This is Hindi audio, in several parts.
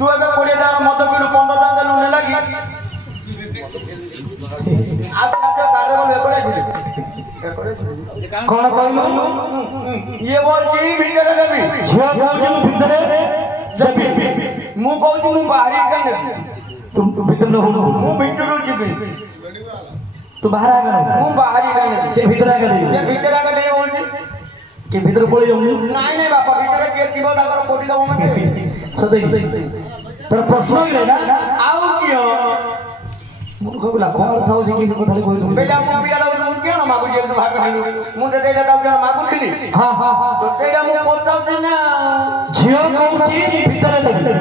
तू ଏବେ 20 ଟଙ୍କା ମଦ ପିଲୁ 15 ଟଙ୍କା ଦେଲୁ ନେଲା କି आप कार्य को लेकर कौन कहलु ये बोल जी भीतर देबी झियो कहू भितरे देबी मु कहू मु बाहरी कने तुम भीतर न हो मु भीतर जीबी तू बाहर आ गयो मु बाहरी कने से भीतर आ गयो ये भीतर आ गयो बोल जी के भीतर पळे जाऊ नाही नाही बापा भीतर के जीव ताकर कोटी दबो मते सदै तर प्रश्न रे ना आउ कियो मूर्ख बोला कोन थाउ जे की कथाले कहू तुम बेला मु पियाला मु केन मागु जे भाग नहीं मु ते देटा ताऊ केन मागु खिली हां हां तो तेडा मु पचाउ दिना झियो कहूची भीतर देबी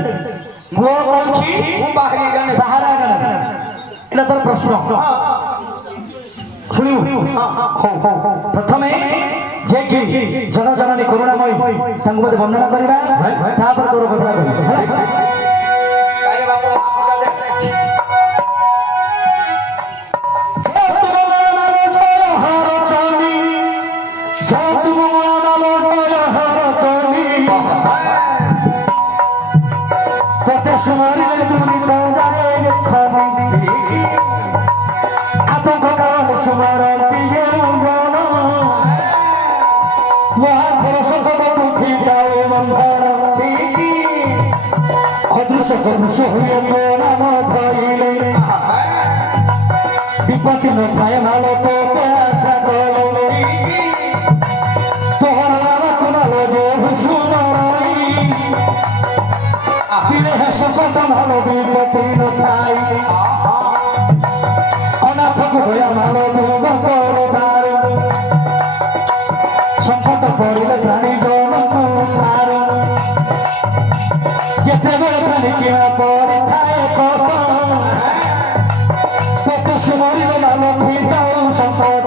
मु कहूची मु बाहरी कने बाहर आ गयो एला तर प्रश्न हां सुनियो हो प्रथमे जे की जन जननी करुणामय तांको मते वंदना करबा तापर तोर कथा कहबा अरे बापू आपका दे सुमारी दूरी तो जाए खबी आतंक काल सुमारती ये उगना महाखर सकल दुखी दाए बंधन खदृश करुष हुए तो नाम धइले विपत्ति न थाए नाल तो आशा कलो तोहर नाम कुनाल जो सुमारी दिले है सकत भालो विपत्ति न थाई अनाथ को भया भालो दुख करो दार संकट पड़िले प्राणी जन को सार जेते बेले प्राणी किना पड़ी थाए कष्ट तो सुमरी भालो फिटाऊ संकट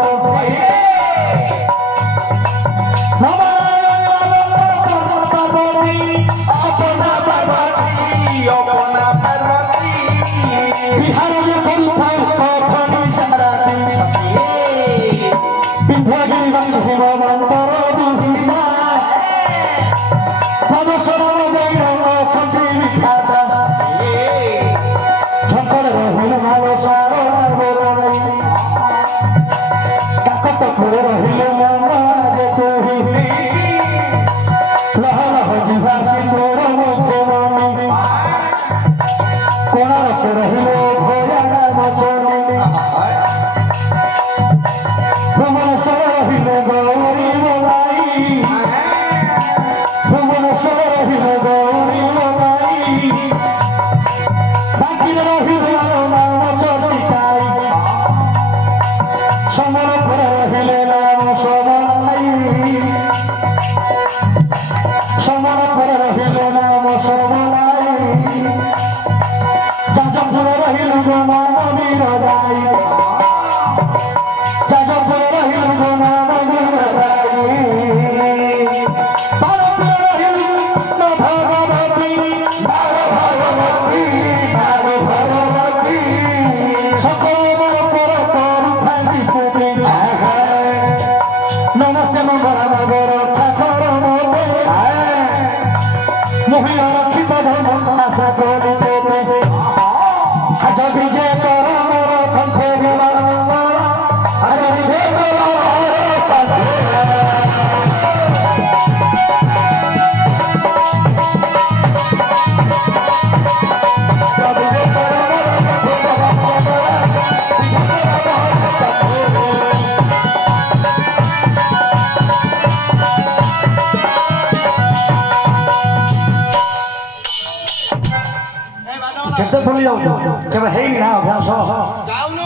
बिहार में करू थाई पथनी सराती सखी विद्यागिरी वंश हिमवंतर दुहिमा तब सरम जय रंग छत्री विख्याता झंकर रहिल मालो सारो बोलाई काकत पुर रहिल मन आगे तोही लह लह जिभासी तोर मुखे मनी कोणार्क रहिलो भोयाना मचनी भुवनेश्वर रहिलो गौरी मलाई भुवनेश्वर रहिलो गौरी मलाई बाकी रहिलो नाम चर्चिकाई समरपुर रहिले नाम समलाई समरपुर रहिले नाम समलाई जाजपुर रहिलु गो नाम वीरदाई जाजपुर रहिलु गो नाम वीरदाई भारत रहिलु न भगवती सकल मन पर थांदी कोबे नमस्ते मंगल नगर ठाकुर मोते मोहिया रक्षित धन आशा करू देवे आज विजय कर मोर कंठे विमंगल आज विजय कर मोर कंठे केते भूली जाऊ केबे हेई ना अभ्यास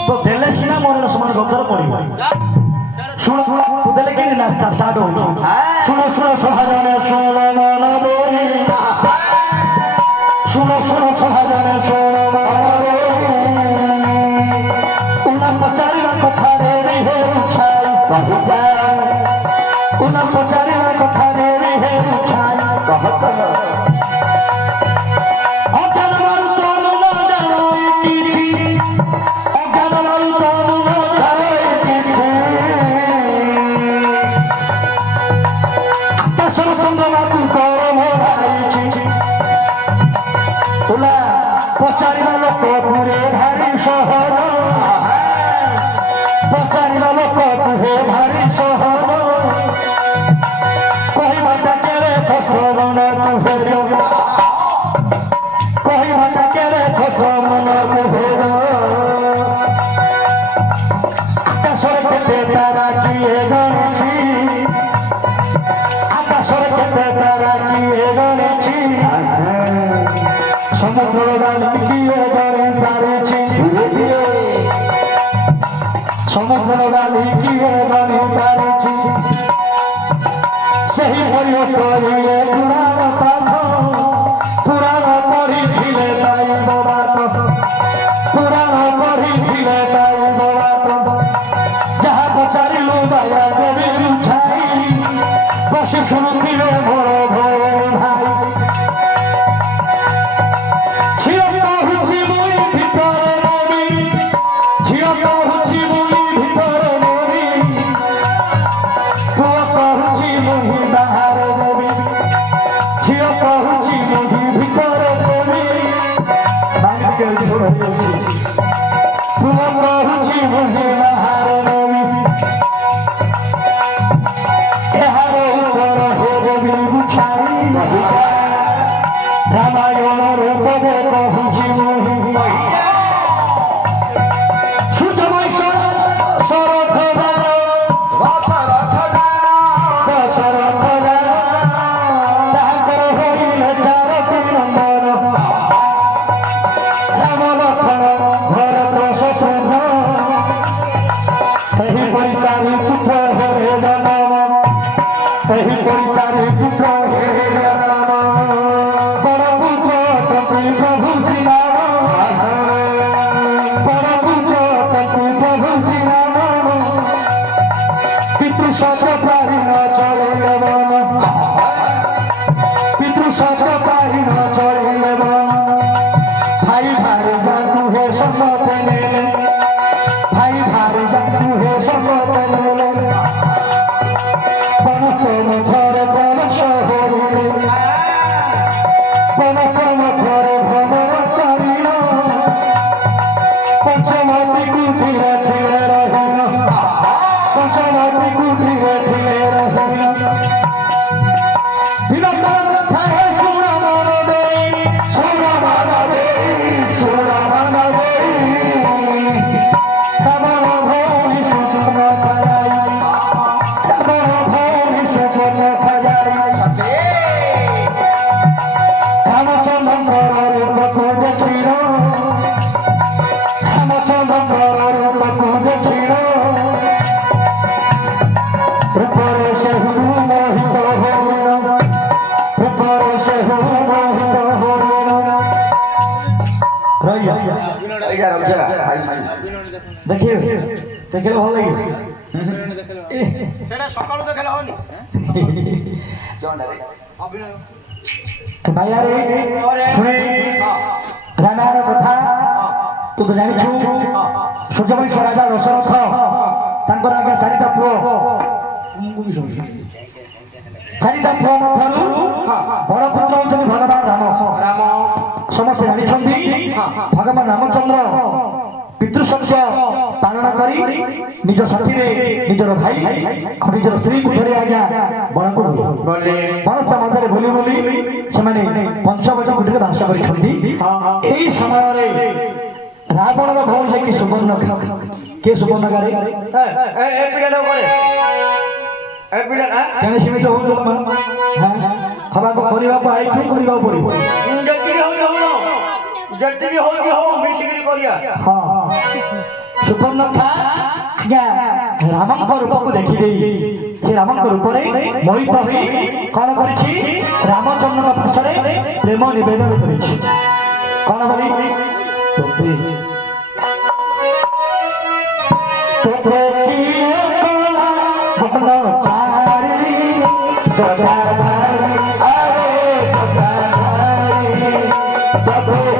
तो देले सिना मोर समान गदर पड़िबो सुन तू देले कि ना स्टार्ट हो सुनो सुनो सहाजने सुनो मन देई सुनो सुनो सहाजने सुनो मन देई उना पचारीवा कथा रे हे उछाई कहता उना पचारीवा कथा रे हे उछाई कहता তোলা পচারিবা লোক পুরে ভারি সহজ পচারিবা লোক পুরে ভারি সহজ কহিবাটা কেড়ে কষ্ট মনে কুহের কহিবাটা কেড়ে কষ্ট মনে কুহের আকাশরে কেতে তারা কিয়ে গণেছি আকাশরে কেতে তারা কিয়ে গণেছি সমুদ্র গালি কিয়ে গড়ে পারেছি সমুদ্র গালি কিয়ে গড়ে পারেছি ସେହି ଭଳି କରିଲେ ପୁରାଣ ପାଠ ପୁରାଣ ପଢ଼ିଥିଲେ ପାଇବ ବାଟ ପୁରାଣ ପଢ଼ିଥିଲେ ପାଇବ ବାଟ ଯାହା ପଚାରିଲୁ ବାୟା ଦେବି ଲୁଛାଇ ବସି ଶୁଣୁଥିବେ ମୋର ଭଉଣୀ ଭାଇ ଝିଅ କହୁଛି ମୁଇଁ ଭିତରେ ନବି ଝିଅ କହୁଛି ମୁଇଁ ଭିତରେ ନବି ପୁଅ କହୁଛି ମୁହିଁ ବାହାରେ ନବି ଝିଅ କହୁଛି ମୁହିଁ ଭିତରେ ନବି ପୁଅ କହୁଛି ମୁହିଁ ବାହାରେ ନବି ଏହାର ଉତ୍ତର ହେବି ବୁଝାଇ ରାମାୟଣର ପଦେ କହୁଛି ମୁହିଁ ସୂର୍ଯ୍ୟବଂଶ ଶରଥ ବାଣ ଦଶରଥ ବାଣ ତାଙ୍କର ହୋଇଲେ ଚାରୋଟି ନନ୍ଦନ ରାମ ଲକ୍ଷ୍ମଣ ଭରତ ଶତ୍ରୁଘ୍ନ ଏହିପରି ଚାରି ପୁତ୍ର ହେଲେ ରାମ ଏହିପରି ଚାରି ପୁତ୍ର ହେଲେ ରାମ ବଡ଼ ପୁତ୍ର ଅଟନ୍ତି ପ୍ରଭୁ ଶ୍ରୀରାମ ବଡ଼ ପୁତ୍ର ଅଟନ୍ତି ପ୍ରଭୁ ଶ୍ରୀରାମ ପିତୃ ସତ ପାରି ନ ଚଳିଲେ ବନ ପିତୃ ସତ ପାରି ନ ଚଳିଲେ ବନ ଭାଇ ଭାଇ ଯାକୁ ହେ ଶପଥ ନେଲେ ଭାଇ ଭାଇ ଯାକୁ ହେ ଶପଥ ନେଲେ ବନ ମଧ୍ୟରେ ବନସ ହରିଲେ ବନ ମଧ୍ୟରେ ଭ୍ରମଣ କରିଲ ପଞ୍ଚମତି କୁଟିରେ ଥିଲେ ରହିଲ ପଞ୍ଚମତି କୁଟିରେ ଥିଲେ ରହିଲ ଦିନକର ଥାଏ ଶୁଣ ମନ ଦେଇ ଶୁଣ ମନ ଦେଇ ଶୁଣ ମନ ଦେଇ ଶ୍ରାବଣ ଭଉଣୀ ସୁପର୍ଣ୍ଣ ଖାଇ ଶ୍ରାବଣ ଭଉଣୀ ସୁପର୍ଣ୍ଣ ଖାଇ ରାମଚନ୍ଦ୍ରଙ୍କର ରୂପକୁ ଦେଖିଲ ରାମଚନ୍ଦ୍ରଙ୍କର ରୂପକୁ ଦେଖିଲ ରୂପରେ ସେ ମୋହିତ ହୋଇଲ ରୂପରେ ସେ ମୋହିତ ହୋଇଲ ଏଇଟା ରମଜା ଭାଇ ଭାଇ ଦେଖିବେ ଦେଖିଲେ ଭଲ ଲାଗିବ ସେଟା ସକାଳୁ ଦେଖେଲା ହଉନି ଭାଇଆରେ ଶୁଣେ ରାମାୟଣ କଥା ତୁ ତ ଜାଣିଛୁ ସୂର୍ଯ୍ୟବଂଶ ରାଜା ଦଶରଥ ତାଙ୍କର ଆଜ୍ଞା ଚାରିଟା ପୁଅ ଚାରିଟା ପୁଅ ମଧ୍ୟରୁ ବଡ଼ ପୁତ୍ର ହେଉଛନ୍ତି ଭଗବାନ ରାମ ରାମ ସମସ୍ତେ ଜାଣିଛନ୍ତି ଭଗବାନ ରାମଚନ୍ଦ୍ର ପିତୃସତ୍ୟ ପାଳନ କରି ନିଜ ସାଥିରେ ନିଜର ଭାଇ ଆଉ ନିଜର ସ୍ତ୍ରୀକୁ ଧରି ଆଜ୍ଞା ବଣକୁ ଗଲେ ବଣସ୍ଥ ମଧ୍ୟରେ ବୁଲି ବୁଲି ସେମାନେ ପଞ୍ଚବଟ କୁଟିରେ ବାସ କରିଛନ୍ତି ଏହି ସମୟରେ ରାବଣର ଭଉଣୀ ଯାଇକି ସୁବର୍ଣ୍ଣଖା କିଏ ସୁବର୍ଣ୍ଣଖାରେ ଏ ପିଲାଟା କରେ ଏ ପିଲାଟା କେଣେ ସେମିତି ହଉଛୁ ହବାକୁ କରିବାକୁ ଆଇଛୁ କରିବାକୁ ପଡ଼ିବ ଯେତିକି ହଉଛି ହଉନ ଯେତିକି ହଉଛି ହଉ ମିଶିକିରି କରିବା ହଁ ସୁବର୍ଣ୍ଣଖା ଆଜ୍ଞା ରାମଙ୍କ ରୂପକୁ ଦେଖିଦେଇ ସେ ରାମଙ୍କ ରୂପରେ ମୋହିତ ହୋଇ କଣ କରିଛି ରାମଚନ୍ଦ୍ରଙ୍କ ପାଶରେ ପ୍ରେମ ନିବେଦନ କରିଛି କଣ କରି ତୋତେ କିଏ କଲା ଭୁବନ ଚାରି ଦଦାଧାରୀ ଆରେ ଦଦାଧାରୀ ତୋତେ